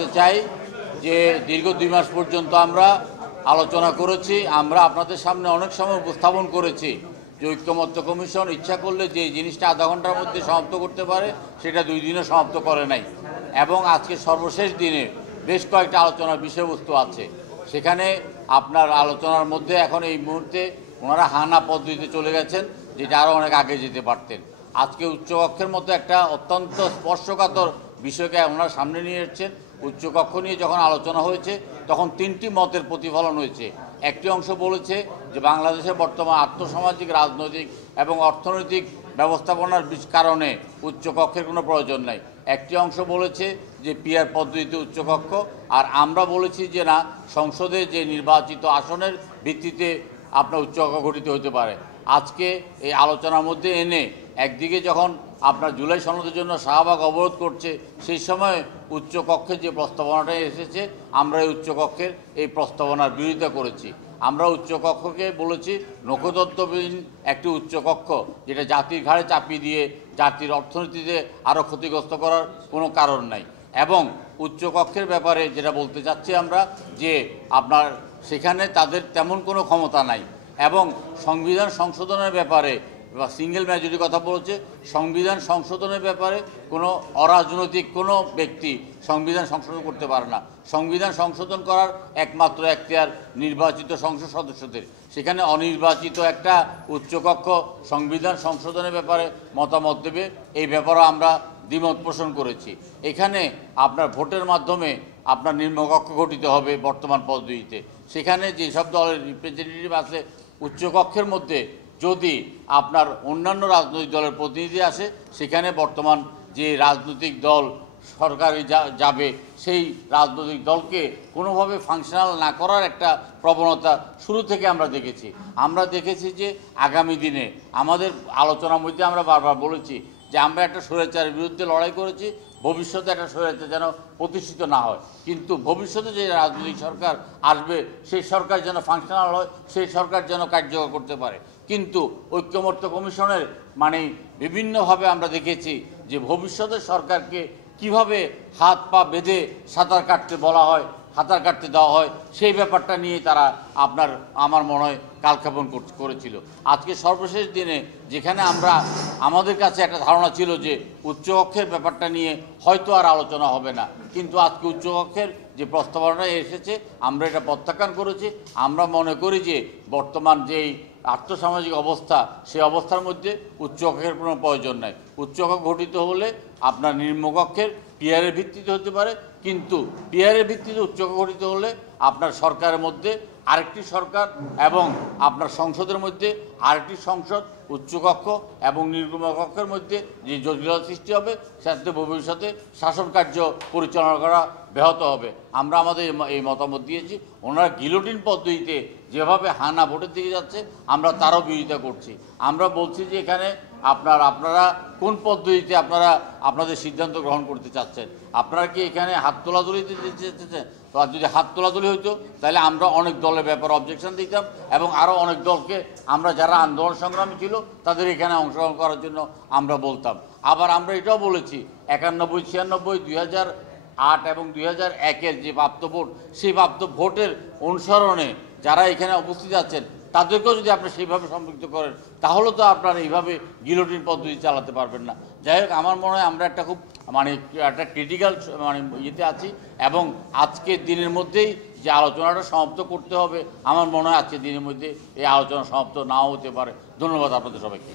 জানাতে চাই যে দীর্ঘ 2 মাস পর্যন্ত আমরা আলোচনা করেছি। আমরা আপনাদের সামনে অনেক সময় উপস্থাপন করেছি যে ঐক্যমত্য কমিশন ইচ্ছা করলে যে জিনিসটা আধা ঘন্টার মধ্যে সমাপ্ত করতে পারে সেটা 2 দিনে সমাপ্ত করে নাই। এবং আজকে সর্বশেষ দিনে বেশ কয়েকটা আলোচনার বিষয়বস্তু আছে, সেখানে আপনার আলোচনার মধ্যে এখন এই মুহূর্তে ওনারা হানা পদ্ধতিতে চলে গেছেন, যেটা আরও অনেক আগে যেতে পারতেন। আজকে উচ্চকক্ষের মতো একটা অত্যন্ত স্পর্শকাতর বিষয়কে ওনারা সামনে নিয়ে এসেছেন। উচ্চকক্ষ নিয়ে যখন আলোচনা হয়েছে তখন 3টি মতের প্রতিফলন হয়েছে। একটি অংশ বলেছে যে বাংলাদেশের বর্তমান আর্থসামাজিক, রাজনৈতিক এবং অর্থনৈতিক ব্যবস্থাপনার কারণে উচ্চকক্ষের কোনো প্রয়োজন নাই। একটি অংশ বলেছে যে পিআর পদ্ধতিতে উচ্চকক্ষ, আর আমরা বলেছি যে না, সংসদে যে নির্বাচিত আসনের ভিত্তিতে আপনার উচ্চকক্ষ গঠিত হতে পারে। আজকে এই আলোচনার মধ্যে এনে একদিকে যখন আপনার জুলাই সনদের জন্য শাহবাগ অবরোধ করছে, সেই সময় উচ্চকক্ষের যে প্রস্তাবনাটা এসেছে, আমরা এই উচ্চকক্ষের এই প্রস্তাবনার বিরোধিতা করেছি। আমরা উচ্চকক্ষকে বলেছি নখদত্তবিহীন একটি উচ্চকক্ষ, যেটা জাতির ঘাড়ে চাপিয়ে দিয়ে জাতির অর্থনীতিতে আরও ক্ষতিগ্রস্ত করার কোনো কারণ নাই। এবং উচ্চকক্ষের ব্যাপারে যেটা বলতে চাচ্ছি আমরা, যে আপনার সেখানে তাদের তেমন কোনো ক্ষমতা নাই। এবং সংবিধান সংশোধনের ব্যাপারে বা সিঙ্গেল মেজরিটির কথা বলছে, সংবিধান সংশোধনের ব্যাপারে কোনো অরাজনৈতিক কোনো ব্যক্তি সংবিধান সংশোধন করতে পারে না। সংবিধান সংশোধন করার একমাত্র এখতিয়ার নির্বাচিত সংসদ সদস্যদের। সেখানে অনির্বাচিত একটা উচ্চকক্ষ সংবিধান সংশোধনের ব্যাপারে মতামত দেবে, এই ব্যাপারে আমরা দ্বিমত পোষণ করেছি। এখানে আপনার ভোটের মাধ্যমে আপনার নিম্নকক্ষ গঠিত হবে বর্তমান পদ্ধতিতে। সেখানে যেসব দলের রিপ্রেজেন্টেটিভ আছে উচ্চকক্ষের মধ্যে, যদি আপনার অন্যান্য রাজনৈতিক দলের প্রতিনিধি আসে, সেখানে বর্তমান যে রাজনৈতিক দল সরকারে যাবে, সেই রাজনৈতিক দলকে কোনোভাবে ফাংশনাল না করার একটা প্রবণতা শুরু থেকে আমরা দেখেছি। আমরা দেখেছি যে আগামী দিনে আমাদের আলোচনার মধ্যে আমরা বারবার বলেছি যে আমরা একটা স্বৈরাচারের বিরুদ্ধে লড়াই করেছি, ভবিষ্যতে একটা স্বৈরাচার যেন প্রতিষ্ঠিত না হয়। কিন্তু ভবিষ্যতে যে রাজনৈতিক সরকার আসবে, সেই সরকার যেন ফাংশনাল হয়, সেই সরকার যেন কার্যকর করতে পারে। কিন্তু ঐক্যমত্য কমিশনের বিভিন্নভাবে আমরা দেখেছি যে ভবিষ্যতে সরকারকে কিভাবে হাত পা বেঁধে সাঁতার কাটতে বলা হয়, সাঁতার কাটতে দেওয়া হয়, সেই ব্যাপারটা নিয়ে তারা আমার মনে হয় কালক্ষেপণ করেছিল। আজকে সর্বশেষ দিনে যেখানে আমাদের কাছে একটা ধারণা ছিল যে উচ্চকক্ষের ব্যাপারটা নিয়ে হয়তো আর আলোচনা হবে না, কিন্তু আজকে উচ্চকক্ষের যে প্রস্তাবনাটা এসেছে আমরা এটা প্রত্যাখ্যান করেছি। আমরা মনে করি যে বর্তমান যেই আর্থসামাজিক অবস্থা, সেই অবস্থার মধ্যে উচ্চকক্ষের কোনো প্রয়োজন নাই। উচ্চকক্ষ গঠিত হলে আপনার নিম্নকক্ষের পিআরের ভিত্তিতে হতে পারে, কিন্তু পিআরের ভিত্তিতে উচ্চকক্ষ গঠিত হলে আপনার সরকারের মধ্যে আরেকটি সরকার এবং আপনার সংসদের মধ্যে আরেকটি সংসদ, উচ্চকক্ষ এবং নিম্নকক্ষের মধ্যে যে জটিলতা সৃষ্টি হবে, সাথে ভবিষ্যতে শাসন কার্য পরিচালনা করা ব্যাহত হবে। আমরা আমাদের এই মতামত দিয়েছি। ওনারা গিলোটিন পদ্ধতিতে যেভাবে হানা ভোটের দিকে যাচ্ছে, আমরা তারও বিরোধিতা করছি। আমরা বলছি যে এখানে আপনারা কোন পদ্ধতিতে আপনাদের সিদ্ধান্ত গ্রহণ করতে চাচ্ছেন? আপনারা কি এখানে হাত তোলাতুলি দিতে চাচ্ছেন? তো আর যদি হাত তোলাতুলি হইতো, তাহলে আমরা অনেক দলের ব্যাপারে অবজেকশন দিতাম এবং আরও অনেক দলকে আমরা যারা আন্দোলন সংগ্রামী ছিল তাদের এখানে অংশগ্রহণ করার জন্য আমরা বলতাম। আবার আমরা এটাও বলেছি 91, 96, 2008 এবং 2001-এর যে প্রাপ্ত ভোট, সেই প্রাপ্ত ভোটের অনুসরণে যারা এখানে উপস্থিত আছেন তাদেরকেও যদি আপনি সেইভাবে সম্পৃক্ত করেন, তাহলে তো আপনারা এইভাবে গিলোটিন পদ্ধতি চালাতে পারবেন না। যাই হোক, আমার মনে হয় আমরা একটা খুব একটা ক্রিটিক্যাল ইয়েতে আছি এবং আজকের দিনের মধ্যেই যে আলোচনাটা সমাপ্ত করতে হবে, আমার মনে হয় আজকের দিনের মধ্যে এই আলোচনা সমাপ্ত নাও হতে পারে। ধন্যবাদ আপনাদের সবাইকে।